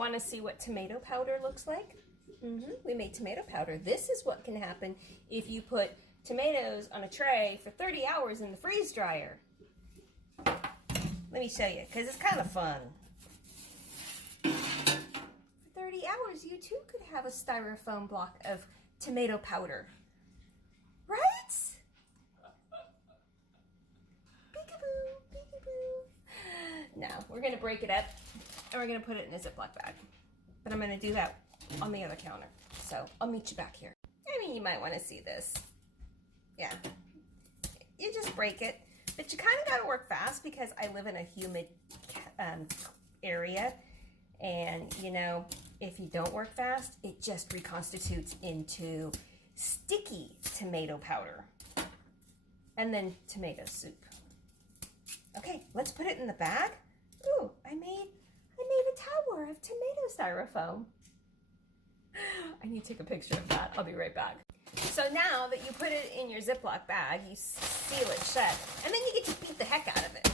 Want to see what tomato powder looks like? We made tomato powder. This is what can happen if you put tomatoes on a tray for 30 hours in the freeze dryer. Let me show you, because it's kind of fun. For 30 hours, you too could have a styrofoam block of tomato powder. Right? Peekaboo, peekaboo. Now, we're going to break it up, and we're going to put it in a Ziploc bag. But I'm going to do that on the other counter. So, I'll meet you back here. I mean, you might want to see this. Yeah. You just break it. But you kind of got to work fast because I live in a humid area. And, you know, if you don't work fast, it just reconstitutes into sticky tomato powder. And then tomato soup. Okay, let's put it in the bag. Ooh, I made a tower of tomato styrofoam. I need to take a picture of that. I'll be right back. So now that you put it in your Ziploc bag, you seal it shut, and then you get to beat the heck out of it.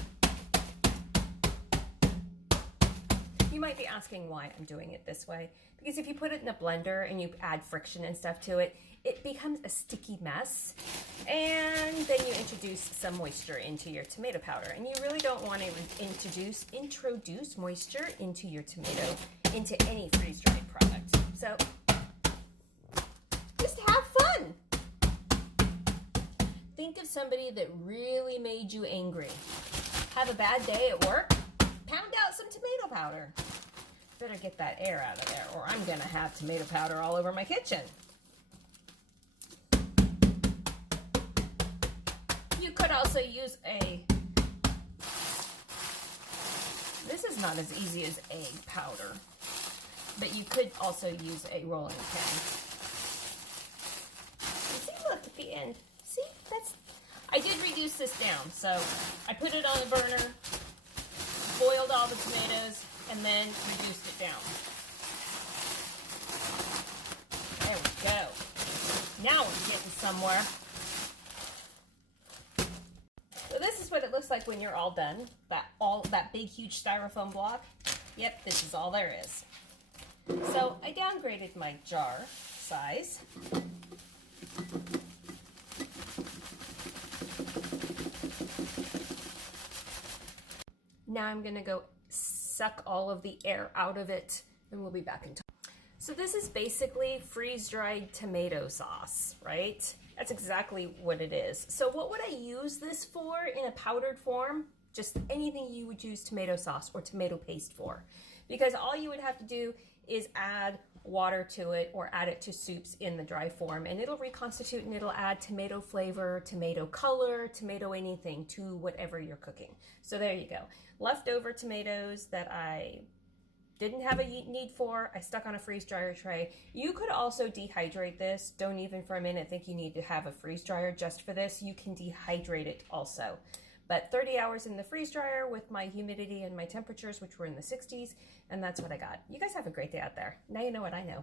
You might be asking why I'm doing it this way. Because if you put it in a blender and you add friction and stuff to it, it becomes a sticky mess. And then you introduce some moisture into your tomato powder. And you really don't want to introduce moisture into your tomato, into any freeze-dried product. So just have fun. Think of somebody that really made you angry. Have a bad day at work? Pound out some tomato powder. Better get that air out of there, or I'm gonna have tomato powder all over my kitchen. You could also use this is not as easy as egg powder, but you could also use a rolling pin. You see, look at the end. See, I did reduce this down, so I put it on the burner, boiled all the tomatoes, and then reduced it down. There we go. Now we're getting somewhere. So this is what it looks like when you're all done. That big, huge styrofoam block. Yep, this is all there is. So I downgraded my jar size. Now I'm gonna go suck all of the air out of it, and we'll be back in time. So this is basically freeze-dried tomato sauce, right? That's exactly what it is. So what would I use this for in a powdered form? Just anything you would use tomato sauce or tomato paste for. Because all you would have to do is add water to it or add it to soups in the dry form, and it'll reconstitute and it'll add tomato flavor, tomato color, tomato anything to whatever you're cooking. So there you go. Leftover tomatoes that I didn't have a need for, I stuck on a freeze dryer tray. You could also dehydrate this. Don't even for a minute think you need to have a freeze dryer just for this. You can dehydrate it also. But 30 hours in the freeze dryer with my humidity and my temperatures, which were in the 60s, and that's what I got. You guys have a great day out there. Now you know what I know.